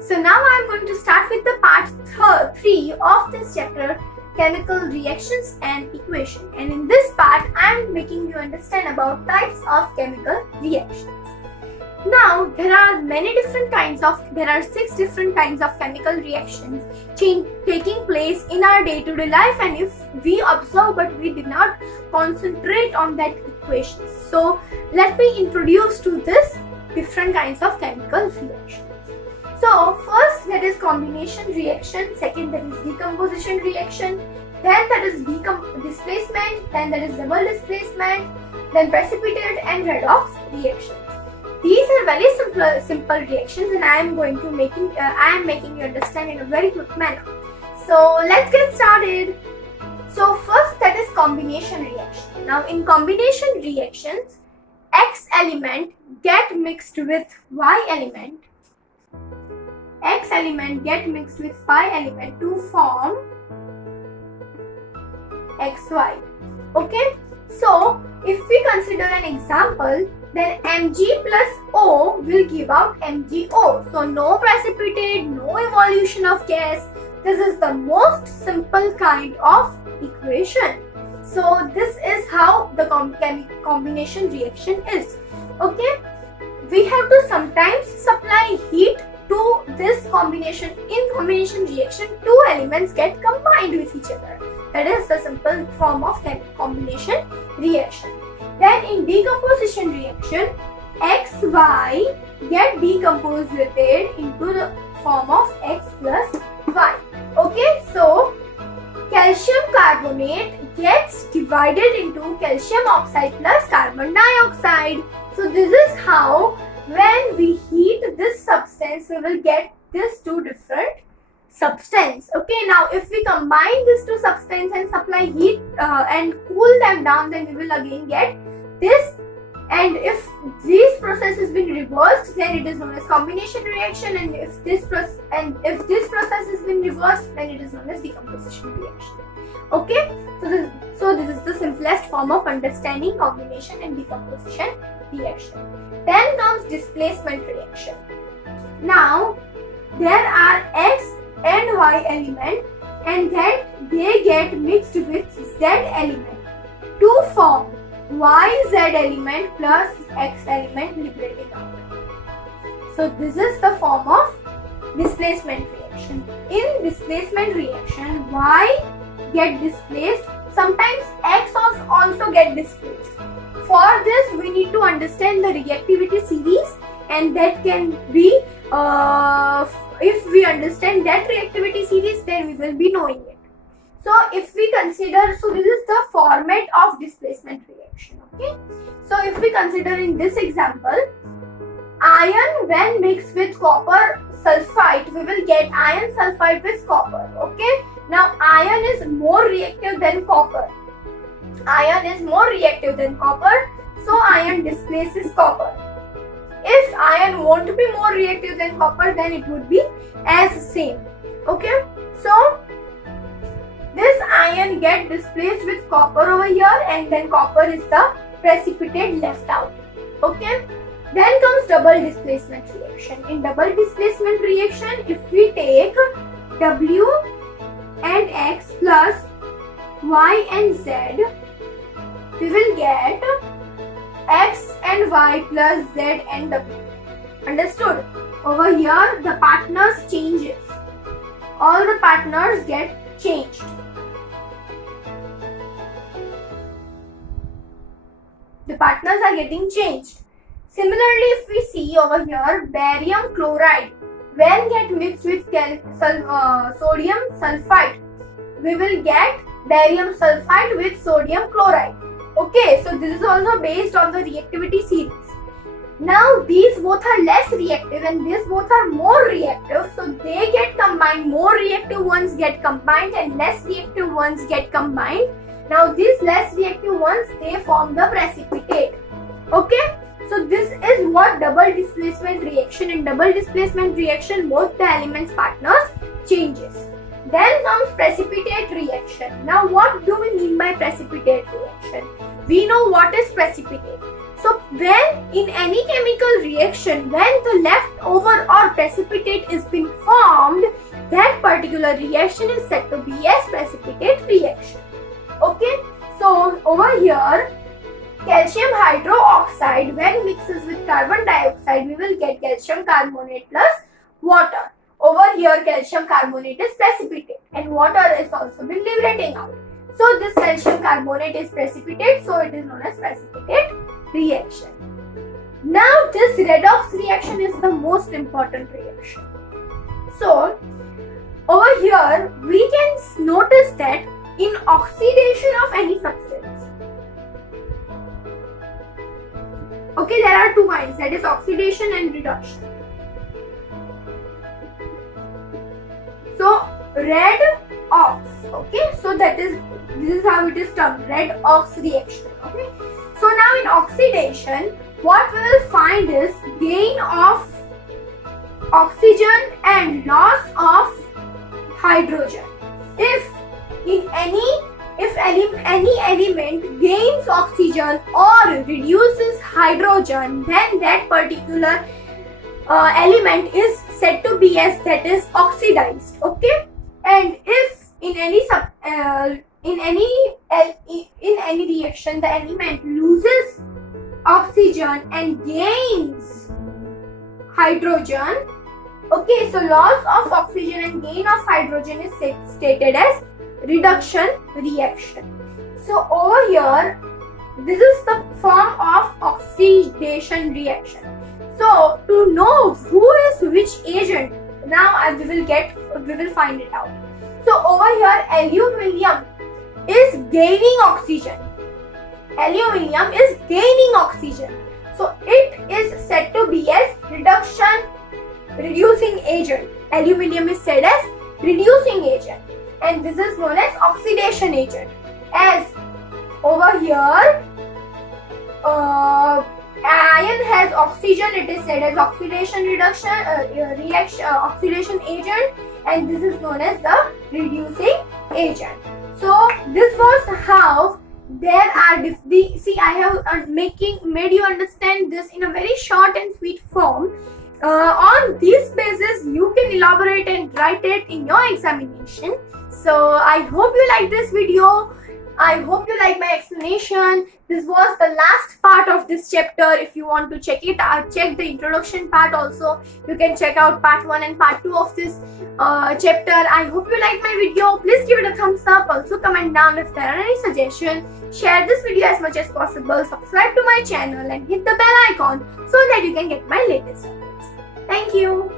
So now I am going to start with the part 3 of this chapter, chemical reactions and equation. And in this part I am making you understand about types of chemical reactions. Now there are 6 different kinds of chemical reactions taking place in our day-to-day life, and if we observe but we did not concentrate on that equation. So let me introduce to this different kinds of chemical reactions. So first that is combination reaction, second that is decomposition reaction, then that is displacement, then that is double displacement, then precipitate and redox reactions. These are very simple reactions, and I am making you understand in a very quick manner. So let's get started. So first that is combination reaction. Now in combination reactions, X element get mixed with Y element. X element get mixed with Y element to form XY. Okay. So if we consider an example, then Mg plus O will give out MgO. So no precipitate, no evolution of gas. This is the most simple kind of equation. So this is how the combination reaction is. Okay. We have to sometimes supply heat to this combination. In combination reaction, two elements get combined with each other. That is the simple form of combination reaction. Then in decomposition reaction, XY get decomposed into the form of X plus Y. Okay, so calcium carbonate gets divided into calcium oxide plus carbon dioxide. So this is how when we heat this substance, we will get these two different substance. Okay, now if we combine these two substance and supply heat and cool them down, then we will again get this. And if this process has been reversed, then it is known as combination reaction. And if this process has been reversed, then it is known as decomposition reaction. Okay, so this is the simplest form of understanding combination and decomposition reaction. Then comes displacement reaction. Now there are X and Y element, and that they get mixed with Z element to form YZ element plus X element liberating out. So this is the form of displacement reaction. In displacement reaction, Y get displaced. Sometimes X also get displaced. For this we need to understand the reactivity series, and that can be if we understand that reactivity series, then we will be knowing it. So if we consider, so this is the format of displacement reaction. Okay, so if we consider in this example, iron when mixed with copper sulfite, we will get iron sulfide with copper. Okay, now iron is more reactive than copper. Iron is more reactive than copper, so iron displaces copper. If iron won't be more reactive than copper, then it would be as same. Okay, so this iron get displaced with copper over here, and then copper is the precipitate left out. Okay, then comes double displacement reaction. In double displacement reaction, if we take W and X plus Y and Z, we will get X and Y plus Z and W. Understood? Over here the partners changes. All the partners get changed. The partners are getting changed. Similarly, if we see over here, barium chloride when get mixed with sodium sulfite, we will get barium sulfide with sodium chloride. Okay, so this is also based on the reactivity series. Now these both are less reactive and these both are more reactive, so they get combined. More reactive ones get combined and less reactive ones get combined. Now these less reactive ones, they form the precipitate. Okay, so this is what double displacement reaction. In double displacement reaction, both the elements partners changes. Then comes precipitate reaction. Now what do we mean by precipitate reaction? We know what is precipitate. So when in any chemical reaction, when the leftover or precipitate is being formed, that particular reaction is said to be as precipitate reaction. Okay, so over here, calcium hydroxide, when mixes with carbon dioxide, we will get calcium carbonate plus water. Over here, calcium carbonate is precipitate and water is also been liberating out. So this calcium carbonate is precipitate, so it is known as precipitate reaction. Now this redox reaction is the most important reaction. So over here we can notice that in oxidation of any substance, okay, there are two kinds, that is oxidation and reduction. So redox, okay, so this is how it is termed, redox reaction. Okay, so now in oxidation, what we will find is gain of oxygen and loss of hydrogen. If any element gains oxygen or reduces hydrogen, then that particular element is said to be as, that is, oxidized. Okay, and if in any reaction the element loses oxygen and gains hydrogen, okay, so loss of oxygen and gain of hydrogen is stated as reduction reaction. So over here, this is the form of oxidation reaction. So to know who is which agent, now we will find it out. So over here, aluminium is gaining oxygen. Aluminium is gaining oxygen. So it is said to be as reducing agent. Aluminium is said as reducing agent, and this is known as oxidation agent. As over here, iron has oxygen, it is said as oxidation oxidation agent, and this is known as the reducing agent. So this was how there are see, I have made you understand this in a very short and sweet form. On this basis, you can elaborate and write it in your examination. So I hope you like this video. I hope you like my explanation. This was the last part of this chapter. If you want to check it out, check the introduction part also. You can check out part 1 and part 2 of this chapter. I hope you liked my video. Please give it a thumbs up. Also comment down if there are any suggestions. Share this video as much as possible. Subscribe to my channel and hit the bell icon so that you can get my latest updates. Thank you.